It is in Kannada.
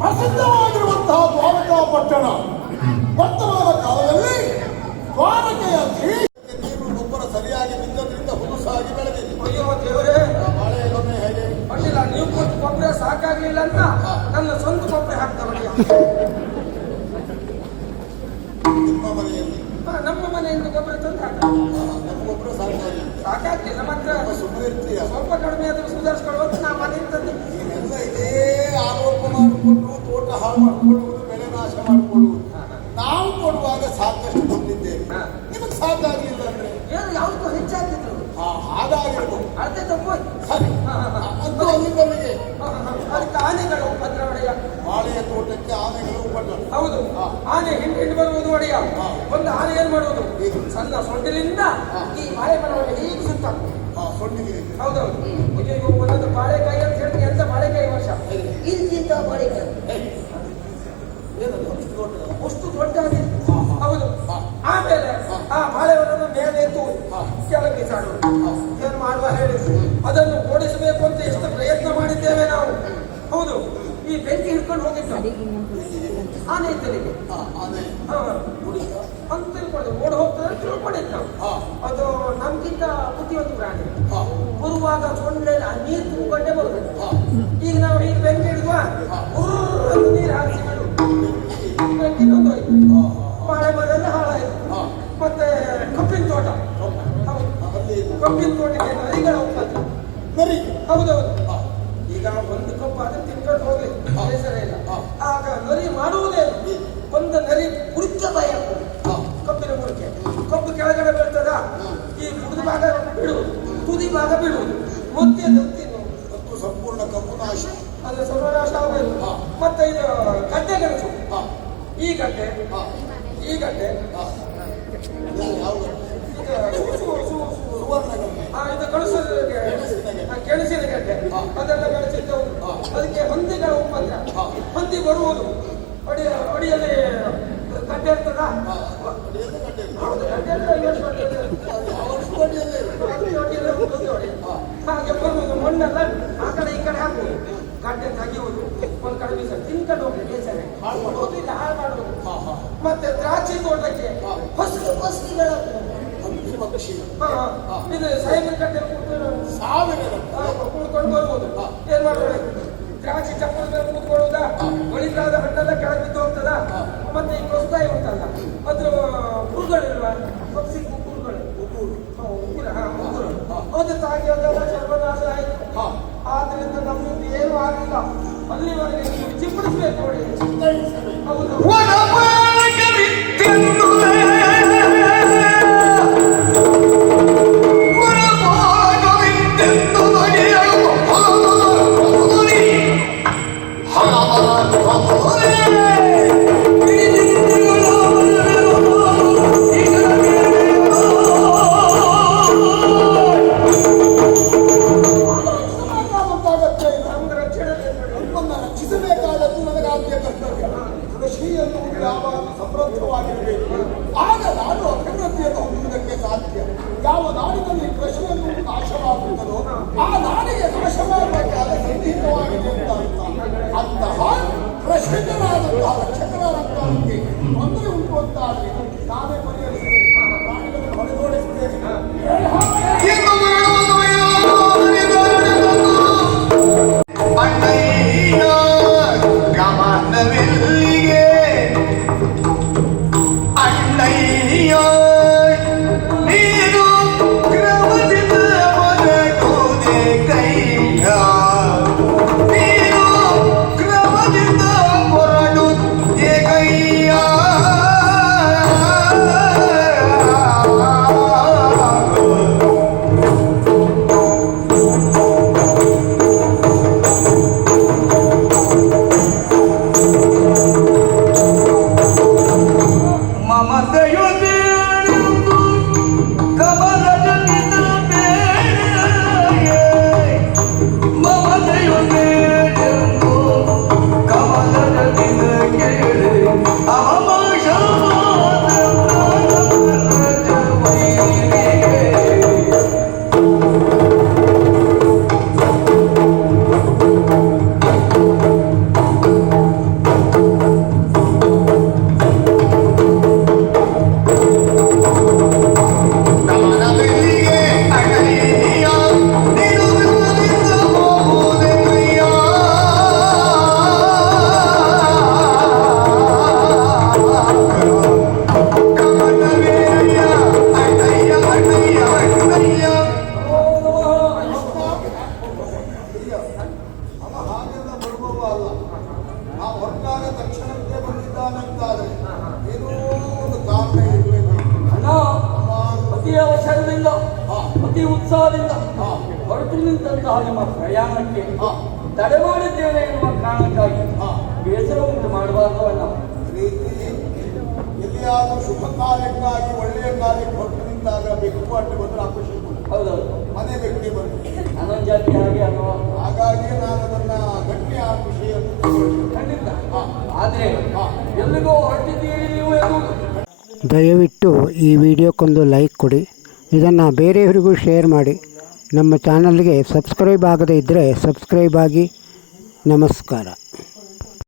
ಪ್ರಸಿದ್ಧವಾಗಿರುವಂತಹ ದ್ವಾರಕಾ ಪಟ್ಟಣ ವರ್ತಮಾನ ಕಾಲದಲ್ಲಿ ದ್ವಾರಕೆಯ ನೀರು ಗೊಬ್ಬರ ಸರಿಯಾಗಿ ಬಿದ್ದದ್ರಿಂದ ಹುಲುಸಾಗಿ ಬೆಳೆದಿದೆ. ಅಯ್ಯೋ ದೇವರೇ, ಮಳೆ ಗೊಬ್ಬರ ಹೇಗೆ ಅಡ್ಡಿಲ್ಲ, ನೀವು ಕೊಟ್ಟು ಗೊಬ್ಬರ ಸಾಕಾಗ್ಲಿಲ್ಲ ಅಂತ ನನ್ನ ಸ್ವಂತ ಗೊಬ್ಬರ ಹಾಕ್ತಾರೆ. ನಿಮ್ಮ ಮನೆಯಲ್ಲಿ ನಮ್ಮ ಮನೆಯಿಂದ ಗೊಬ್ಬರ ತಂದು ಹಾಕ್ತಾರೆ. ನಮ್ಮ ಗೊಬ್ಬರ ಸಾಕಾಗ್ಲಿಲ್ಲ, ಮಾತ್ರ ಸುಮ್ಮನೆ ಇರ್ತೀಯ. ಸ್ವಲ್ಪ ಕಡಿಮೆ ಆದ್ರೂ ಸುಧಾರಿಸ್ಕೊಳ್ಳುವಂತ ನಾ ಮನೆಯಿಂದ ತಂದೆ. ಎಲ್ಲ ಇದೇ ಆರೋಪ ಮಾಡಿಕೊಂಡು ತೋಟ ಹಾಳು ಮಾಡಿಕೊಳ್ಳುವುದು, ಬೆಳೆ ನಾಶ ಮಾಡಿಕೊಳ್ಳುವುದು. ನಾವು ಕೊಡುವಾಗ ಸಾಕಷ್ಟು ಬಂದಿದ್ದೇವೆ, ನಿಮಗೆ ಸಾಕಾಗಲಿಲ್ಲ ಅಂದ್ರೆ ಏನು ಯಾವ್ದು ಹೆಚ್ಚಾಗ್ತಿದ್ರು ಹಾಗಾಗಿರ್ಬೋದು. ಅಳತೆ ತಪ್ಪು ಸರಿ ಅಂತೂ ಅಲ್ಲಿಗೆ ಅದಕ್ಕೆ ಆನೆಗಳು ಉಪದ್ರ ಒಡೆಯ. ಬಾಳೆಯ ತೋಟಕ್ಕೆ ಆನೆಗಳು ಉಪದ್ರ. ಹೌದು, ಆನೆ ಹಿಂಡು ಬರುವುದು ಒಡೆಯ. ಒಂದು ಆನೆ ಏನ್ ಮಾಡುವುದು, ಸಣ್ಣ ಸೊಂಡಿಲಿಂದ ಈ ಬಾಳೆ ಮರವನ್ನು ಹೀಗೆ ಸುತ್ತ ಸೊಂಡಿಗೆ. ಹೌದೌದು, ಈಗ ಒಂದೊಂದು ಬಾಳೆಕಾಯಿ ಅಂತ ಹೇಳಿ ಎಂತ ಬಾಳೆಕಾಯಿ ವರ್ಷ ಇಂತಿಂತ ಬಾಳೆಕಾಯಿ ಅಷ್ಟು ದೊಡ್ಡ. ಹೌದು, ಆಮೇಲೆ ಆ ಬಾಳೆವರನ್ನು ಮೇಲೆ ಎತ್ತು ಕೆಳಗೆ ಸಾಡುವುದು. ಏನು ಮಾಡುವ ಹೇಳಿ, ಅದನ್ನು ಓಡಿಸಬೇಕು ಅಂತ ಎಷ್ಟು ಪ್ರಯತ್ನ ಮಾಡಿದ್ದೇವೆ ನಾವು. ಹೌದು, ಈ ಬೆಂಕಿ ಹಿಡ್ಕೊಂಡು ಹೋಗಿದ್ದು ಆನೆ ಇದ್ದಲಿಗೆ ಅಂತ ತಿಳ್ಕೊಂಡು ಓಡ್ ಹೋಗ್ತದೆ ತಿಳ್ಕೊಂಡಿದ್ದು ನಾವು. ಅದು ನಮ್ಗಿಂತ ಬುದ್ಧಿವಂತ ಪ್ರಾಣಿ. ಬರುವಾಗ ಸೊಳ್ಳೆ ನೀರು ತುಂಬಿಕೊಂಡೇ ಬರುದು. ಈಗ ನಾವು ಈಗ ಬೆಂಕಿ ಹಿಡಿದುವ ನೀರು ಹಾರಿಸಿ ಬಿಡು, ಬೆಂಕಿ ಹೋಯ್ತು. ಬಾಳೆ ಮರ ಹಾಳಾಯ್ತು. ಮತ್ತೆ ಕಬ್ಬಿನ ತೋಟ, ಕಬ್ಬಿನ ತೋಟಕ್ಕೆ ನರಿಗಳ ಉತ್ಪತ್ತಿ. ಹೌದೌದು, ಈಗ ಒಂದು ಕಬ್ಬು ಅದನ್ನು ತಿನ್ಕೊಂಡು ಹೋಗ್ಲಿ ಬೇಸರ ಇಲ್ಲ. ಆಗ ನರಿ ಮಾಡುವುದೇ ಒಂದು ನರಿ ಮುರಿಕೆ ಭಯ ಆಗ್ತದೆ. ಕಬ್ಬಿನ ಮುರಿಕೆ, ಕಬ್ಬು ಕೆಳಗಡೆ ಬೀಳ್ತದ, ಈ ಬುಡದ ಭಾಗ ಬಿಡುವುದು, ತುದಿ ಭಾಗ ಬಿಡುವುದು, ಮತ್ತೆ ತಿನ್ನುವುದು. ಸಂಪೂರ್ಣ ಕಬ್ಬು ನಾಶ, ಅದು ಸರ್ವನಾಶ ಆಗಬೇಕು. ಮತ್ತೆ ಇದು ಗಡ್ಡೆ ಗೆಣಸು, ಈ ಗಡ್ಡೆ ಈ ಗಡ್ಡೆ ಇದು ಗೆಣಸಿನ ಗಡ್ಡೆ ಅದೆಲ್ಲ ಬೆಳೆಸಿದ್ದವು. ಅದಕ್ಕೆ ಹೊಂದಿಗಳ ಉತ್ಪನ್ನ, ಹೊಂದಿ ಬರುವುದು ಅಡಿಯಲ್ಲಿ ಗಡ್ಡೆ ಇರ್ತದ. ಹಾಗೆ ಬರುವುದು, ಮಣ್ಣೆಲ್ಲ ಆ ಕಡೆ ಈ ಕಡೆ ಹಾಕುವುದು, ಗಡ್ಡೆ ತೆಗೆಯುವುದು, ಒಂದು ಕಡೆ ಬೀಸ ತಿನ್ಕೊಂಡು ಹೋಗಿ ಬೇಸರೆ ಹಾಳು ಮಾಡುವುದು. ಮತ್ತೆ ದ್ರಾಕ್ಷಿ ತೋಟಕ್ಕೆ ಫಸಲಿಗಳ ಇದು ಸಾವಿರ ಗಂಟೆ ಕುಳ್ಕೊಂಡು ಬರ್ಬೋದು. ಏನ್ ಮಾಡೋದು, ದ್ರಾಕ್ಷಿ ಚಪ್ಪಲ ಮೇಲೆ ಕೂತ್ಕೊಳ್ಳುವುದ, ಒಳಿತಾದ ಹಣ್ಣೆಲ್ಲ ಕೆಳಗೆ ಬಿದ್ದು ಹೋಗ್ತದ. ಮತ್ತೆ ಈ ಕೊಸ್ತಾಯಿ ಉಂಟಲ್ಲ, ಅದ್ರ ಕುರುಗಳಿಲ್ವ, ಪಕ್ಷಿ ಕುರುಗಳು ಅದು ತಾಗಿ ಅದೆಲ್ಲ ಸರ್ವನಾಶ ಆಯಿತು. ಆದ್ರಿಂದ ನಮ್ಮಿಂದ ಏನು ಆಗಲಿಲ್ಲ. ಅಲ್ಲಿವರೆಗೆ ನೀವು ಚಿಪ್ಪಡಿಸ್ಬೇಕು ನೋಡಿ. ಹೌದು, ಸಮೃದ್ಧವಾಗಿರಬೇಕು. ಆಗ ನಾಡು ಅಭಿವೃದ್ಧಿಯನ್ನು ಹೊಂದುವುದಕ್ಕೆ ಸಾಧ್ಯ. ಯಾವ ನಾಡಿನಲ್ಲಿ ಕೃಷಿಯನ್ನು ನಾಶವಾಗುತ್ತದೋ ಆ ನಾಡಿಗೆ ನಾಶವಾಗಬೇಕಾದ ಸನ್ನಿಹಿತವಾಗಿದೆ ಅಂತ ಅರ್ಥ. ಅಂತಹ ಕೃಷಿಕರಾದಂತಹ ರಕ್ಷಕರಾದಂತಹಕ್ಕೆ ತೊಂದರೆ ಉಂಟು ಅಂತಾದರೆ ನಾನೇ ಪರಿಹರಿಸುತ್ತೇನೆ, ಪ್ರಾಣಿಗಳನ್ನು ಹೊಡೆದೋಡಿಸುತ್ತೇನೆ. ಕ್ರಮದಿಂದ ಹೊರಡು ಅತಿ ಉತ್ಸಾಹದಿಂದ ಹೊರಟು ನಿಂತಹ ನಿಮ್ಮ ಪ್ರಯಾಣಕ್ಕೆ ತಡೆ ಮಾಡಿದ್ದೇನೆ ಎನ್ನುವ ಕಾರಣಕ್ಕಾಗಿ ಬೇಸರ ಉಂಟು ಮಾಡಬಾರ್ದವಲ್ಲ. ರೀತಿ ಎಲ್ಲಿಯಾದರೂ ಶುಭ ಕಾರ್ಯಕ್ಕಾಗಿ ಒಳ್ಳೆಯ ಕಾರ್ಯಕ್ಕೆ ಹೊರಟು ನಿಂತಾಗ ಬೆಕ್ಕು ಅಡ್ಡ ಬಂದ್ರೆ ಅಪೇಕ್ಷೆ ಹೌದೌದು, ಮನೆ ಬೆಕ್ಕಿಗೆ ಬರ್ತದೆ. ಅನ್ನೊಂದು ಜಾತಿ ಹಾಗೆ ಅನ್ನುವ ಹಾಗಾಗಿ ನಾನು ಅದನ್ನ ಗಟ್ಟಿ ಆ ವಿಷಯವನ್ನು ತಗೊಳ್ತೇನೆ. ಖಂಡಿತ. ಆದರೆ ಎಲ್ಲಿಗೋ ಹೊರಟಿದ್ದೀರಿ ನೀವು ಎನ್ನುವುದು. ದಯವಿಟ್ಟು ಈ ವಿಡಿಯೋಕ್ಕೊಂದು ಲೈಕ್ ಕೊಡಿ, ಇದನ್ನು ಬೇರೆಯವರಿಗೂ ಶೇರ್ ಮಾಡಿ. ನಮ್ಮ ಚಾನಲ್ಗೆ ಸಬ್ಸ್ಕ್ರೈಬ್ ಆಗದೇ ಇದ್ದರೆ ಸಬ್ಸ್ಕ್ರೈಬ್ ಆಗಿ. ನಮಸ್ಕಾರ.